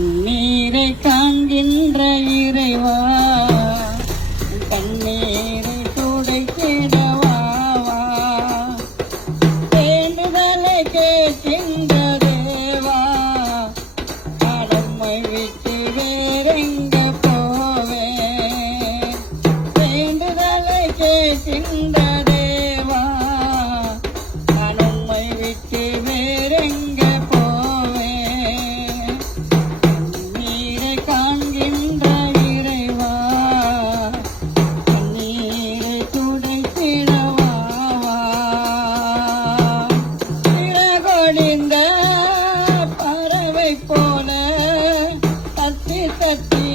கண்ணீரை காண்கின்ற இறைவா கண்ணீரை துடைத்திடவா வேண்டுதலை கேட்கின்ற தேவா கடமை விட்டு வேறெங்க போவேன் வேண்டுதலை கேட்கின்ற தேவா கடமை விட்டு வேறெங்க பறவை போல தத்தி தத்தி